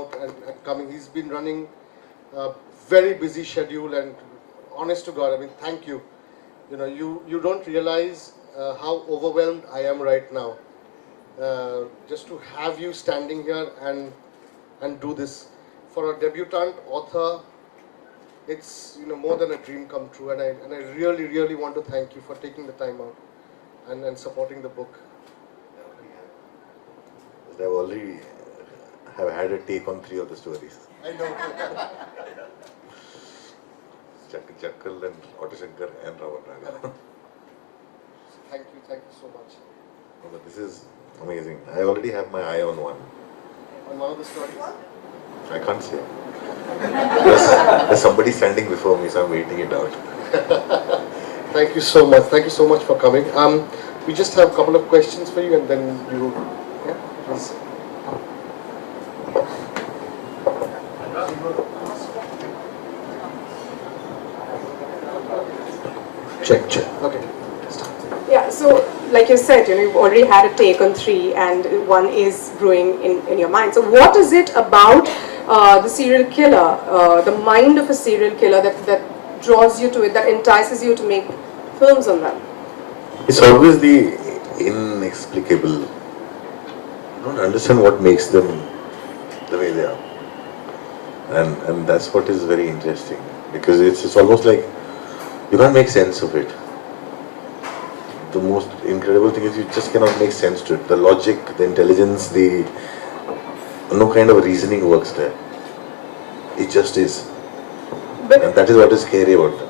out and coming. He's been running a very busy schedule, and honest to God, I mean, thank you. You know, you don't realize how overwhelmed I am right now. Just to have you standing here and do this. For a debutant author, it's more than a dream come true, and I really want to thank you for taking the time out and supporting the book. I've already have had a take on 3 of the stories. I know. Jackal and Otto-Shankar and Ravan Raga. Thank you so much. No, but this is amazing. I already have my eye on one. On one of the stories? I can't say. There's somebody standing before me, so I'm waiting it out. Thank you so much. Thank you so much for coming. We just have a couple of questions for you, and then you, yeah, please. Check. Okay. Yeah, so like you said, you've already had a take on 3 and one is brewing in your mind. So what is it about the serial killer, the mind of a serial killer that draws you to it, that entices you to make films on them? It's always the inexplicable. You don't understand what makes them the way they are. And that's what is very interesting, because it's almost like you can't make sense of it. The most incredible thing is you just cannot make sense to it. The logic, the intelligence, no kind of reasoning works there. It just is. And that is what is scary about them.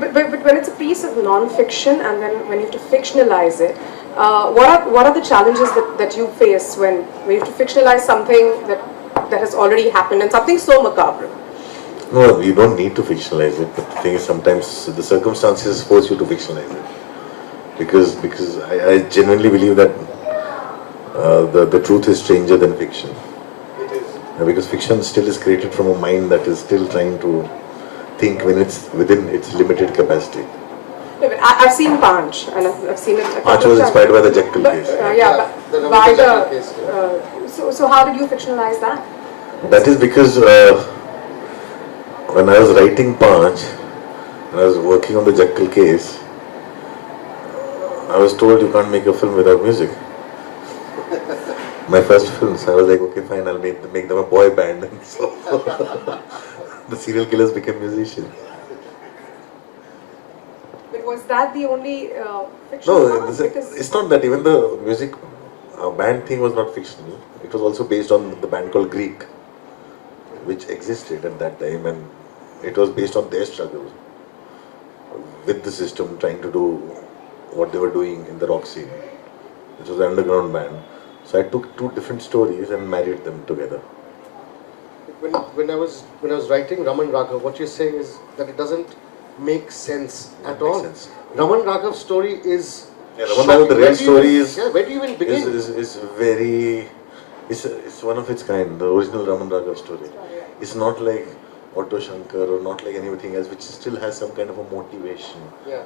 But when it's a piece of non-fiction and then when you have to fictionalize it, what are the challenges that you face when you have to fictionalize something that has already happened and something so macabre? No, you don't need to fictionalize it, but the thing is sometimes the circumstances force you to fictionalize it. Because I genuinely believe that the truth is stranger than fiction. It is. Because fiction still is created from a mind that is still trying to think when it's within its limited capacity. No, but I've seen Panch, and I've seen it a couple Panch was of times. inspired by the Jekyll case. But by so how did you fictionalize that? That is because when I was writing Panch, when I was working on the Jekyll case, I was told you can't make a film without music. My first film, so I was like, okay, fine, I'll make them a boy band. And so the serial killers became musicians. But was that the only No, fictional it's not that. Even the music band thing was not fictional. It was also based on the band called Greek, which existed at that time, and it was based on their struggle with the system, trying to do what they were doing in the rock scene, which was an underground band. So I took 2 different stories and married them together. When I was writing Raman Raghav, what you're saying is that it doesn't make sense at all. Sense. Raman Raghav's story is. Yeah, Raman Raghav, the real story is. Yeah, where do you even begin? Is very. It's one of its kind. The original Raman Raghav story. It's not like Otto-Shankar or not like anything else, which still has some kind of a motivation. Yeah.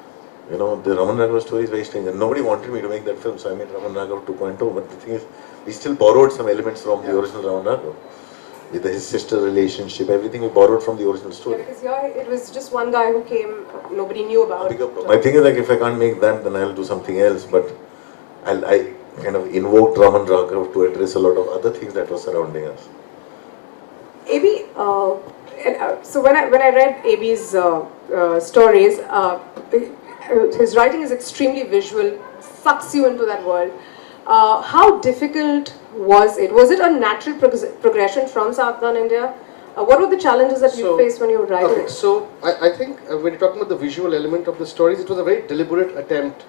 You know, the Raman Raghav story is very strange, and nobody wanted me to make that film, so I made Raman Raghav 2.0. But the thing is, we still borrowed some elements from the original Raman Raghav. With his sister relationship, everything we borrowed from the original story. Yeah, because it was just one guy who came, nobody knew about. My thing is like, if I can't make that, then I'll do something else. But I kind of invoked Raman Raghav to address a lot of other things that were surrounding us. AB, so when I read AB's stories, his writing is extremely visual, sucks you into that world. How difficult was it? Was it a natural progression from Southern India? What were the challenges that you faced when you were writing? Okay, so I think when you're talking about the visual element of the stories, it was a very deliberate attempt.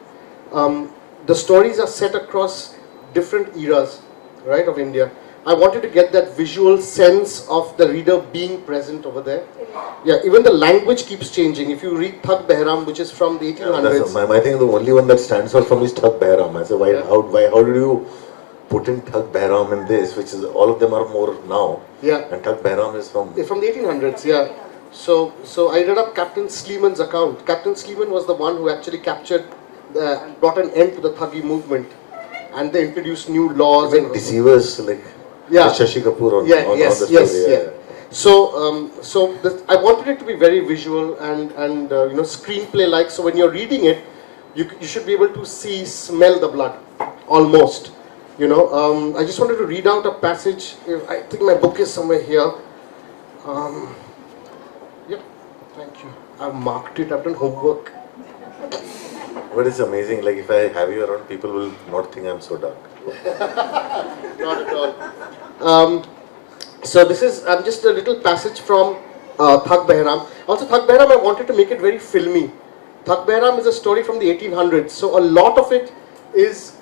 The stories are set across different eras, right, of India. I wanted to get that visual sense of the reader being present over there. Yeah, even the language keeps changing. If you read Thak Behram, which is from the 1800s. I think the only one that stands out from is Thak Behram. I said, how did you put in Thak Behram in this, which is, all of them are more now. Yeah. And Thak Behram is from the 1800s, yeah. So I read up Captain Sleeman's account. Captain Sleeman was the one who actually brought an end to the Thuggy movement. And they introduced new laws. And deceivers, like, Yeah. Shashi Kapoor on Yeah, on yes, the story. yes, yeah. So I wanted it to be very visual and screenplay like. So when you're reading it, you should be able to see, smell the blood, almost. I just wanted to read out a passage. I think my book is somewhere here. Yeah, thank you. I've marked it. I've done homework. But it's amazing. Like if I have you around, people will not think I'm so dark. Not at all. So this is just a little passage from Thak Behram. Also, Thak Behram, I wanted to make it very filmy. Thak Behram is a story from the 1800s, so a lot of it is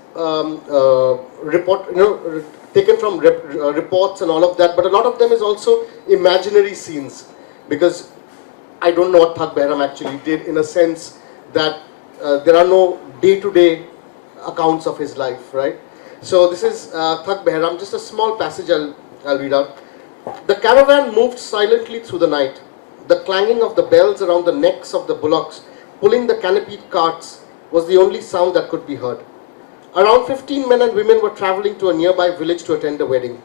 taken from reports and all of that. But a lot of them is also imaginary scenes, because I don't know what Thak Behram actually did, in a sense that there are no day-to-day accounts of his life, right? So this is Thak Behram, just a small passage I'll read out. The caravan moved silently through the night. The clanging of the bells around the necks of the bullocks pulling the canopied carts was the only sound that could be heard. Around 15 men and women were traveling to a nearby village to attend a wedding.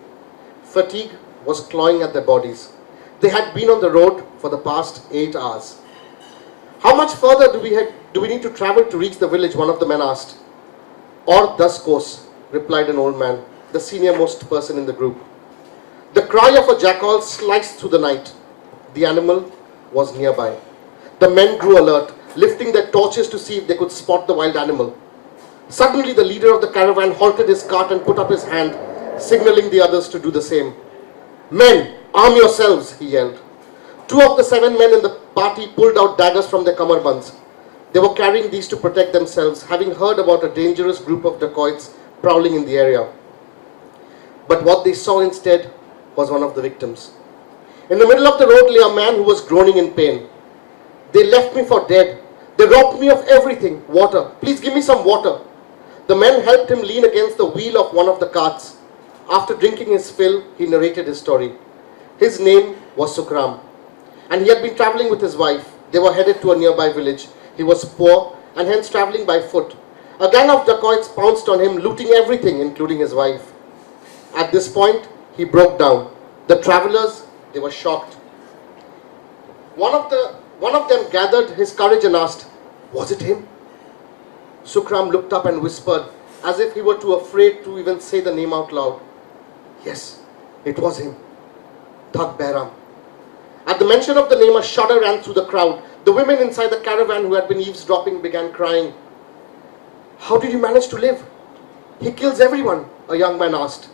Fatigue was clawing at their bodies. They had been on the road for the past 8 hours. How much further do we need to travel to reach the village? One of the men asked. Or 10 kos, replied an old man, the senior-most person in the group. The cry of a jackal sliced through the night. The animal was nearby. The men grew alert, lifting their torches to see if they could spot the wild animal. Suddenly, the leader of the caravan halted his cart and put up his hand, signaling the others to do the same. Men, arm yourselves, he yelled. 2 of the 7 men in the party pulled out daggers from their kamarbands. They were carrying these to protect themselves, having heard about a dangerous group of dacoits prowling in the area. But what they saw instead was one of the victims. In the middle of the road lay a man who was groaning in pain. They left me for dead. They robbed me of everything. Water. Please give me some water. The men helped him lean against the wheel of one of the carts. After drinking his fill, he narrated his story. His name was Sukram, and he had been traveling with his wife. They were headed to a nearby village. He was poor and hence traveling by foot. A gang of dacoits pounced on him, looting everything, including his wife. At this point, he broke down. The travelers, they were shocked. One of them gathered his courage and asked, was it him? Sukram looked up and whispered, as if he were too afraid to even say the name out loud. Yes, it was him. Thak Behram. At the mention of the name, a shudder ran through the crowd. The women inside the caravan who had been eavesdropping began crying. How did you manage to live? He kills everyone, a young man asked.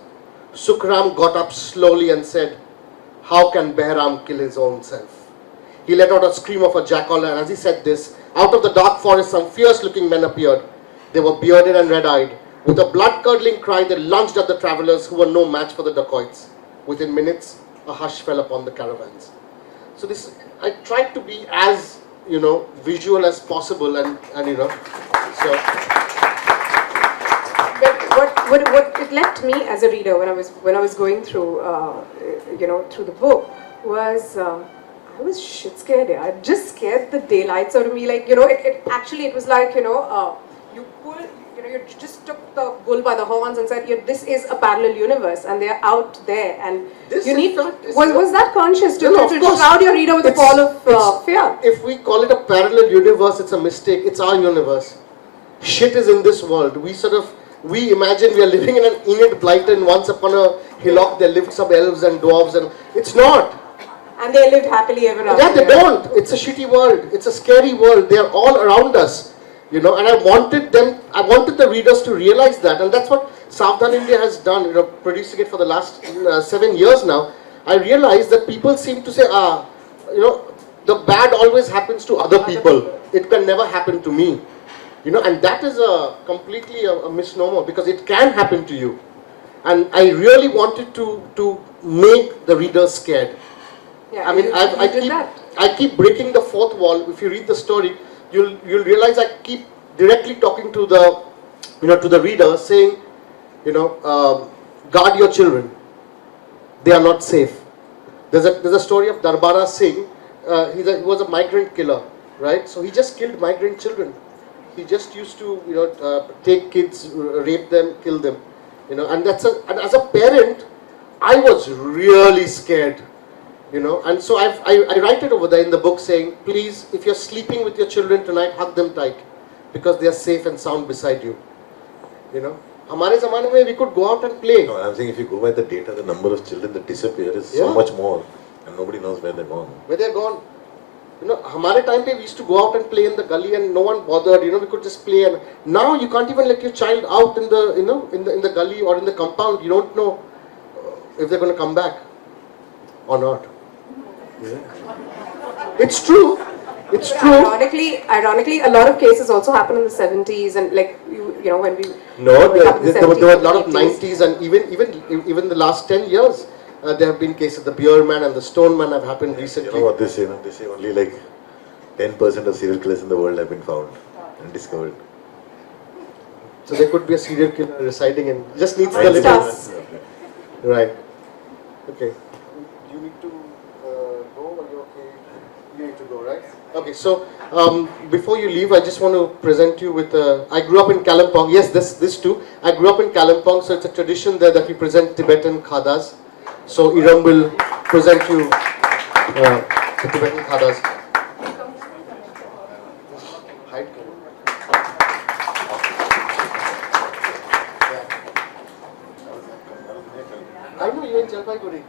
Sukram got up slowly and said, how can Behram kill his own self? He let out a scream of a jackal, and as he said this, out of the dark forest some fierce-looking men appeared. They were bearded and red-eyed. With a blood-curdling cry, they lunged at the travelers who were no match for the dacoits. Within minutes, a hush fell upon the caravans. So I tried to be as, visual as possible, and so. But what it left me as a reader when I was going through, through the book was. I was shit scared. Yeah. It just scared the daylights out of me. Like, it was like, you pull, you just took the bull by the horns and said, this is a parallel universe and they're out there. And this you need, was that conscious to shroud your reader with a fall of fear? If we call it a parallel universe, it's a mistake. It's our universe. Shit is in this world. We imagine we are living in an Enid Blyton, once upon a hillock there lived some elves and dwarves, and it's not. And they lived happily ever after. Yeah, they don't. It's a shitty world. It's a scary world. They are all around us, and I wanted the readers to realize that, and that's what Savdhan India has done, producing it for the last 7 years now. I realized that people seem to say, the bad always happens to other people. It can never happen to me, and that is completely a misnomer, because it can happen to you. And I really wanted to make the readers scared. Yeah, I mean, I keep breaking the fourth wall. If you read the story, you'll realize I keep directly talking to the reader, saying, guard your children. They are not safe. There's a story of Darbara Singh. He was a migrant killer, right? So he just killed migrant children. He just used to take kids, rape them, kill them. And as a parent, I was really scared, you know. And so I write it over there in the book saying, please, if you're sleeping with your children tonight, hug them tight because they are safe and sound beside you, you know. हमारे ज़माने में we could go out and play. No, I'm saying if you go by the data, the number of children that disappear is so Yeah. much more, and nobody knows where they're gone. Where they're gone. You know, हमारे time पे we used to go out and play in the gully and no one bothered. You know, we could just play. And now you can't even let your child out in the, you know, in the gully or in the compound. You don't know if they're going to come back or not. Yeah. It's true. It's true. Ironically, a lot of cases also happened in the 70s and like you know when we. No, growing up in the there were a lot of 70s. 90s and even the last 10 years. There have been cases. The beer man and the stone man have happened recently. You know what they say? No? They say only like 10% of serial killers in the world have been found and discovered. So there could be a serial killer residing in. Just needs the It's little. us. Right. Okay. You need to go or you okay? You need to go, right? Okay. So before you leave, I just want to present you with. I grew up in Kalimpong. Yes, this too. I grew up in Kalimpong, so it's a tradition there that we present Tibetan khadas. So Iram will present you the Tibetan khadas. Hide. I know you're in Jalpaiguri.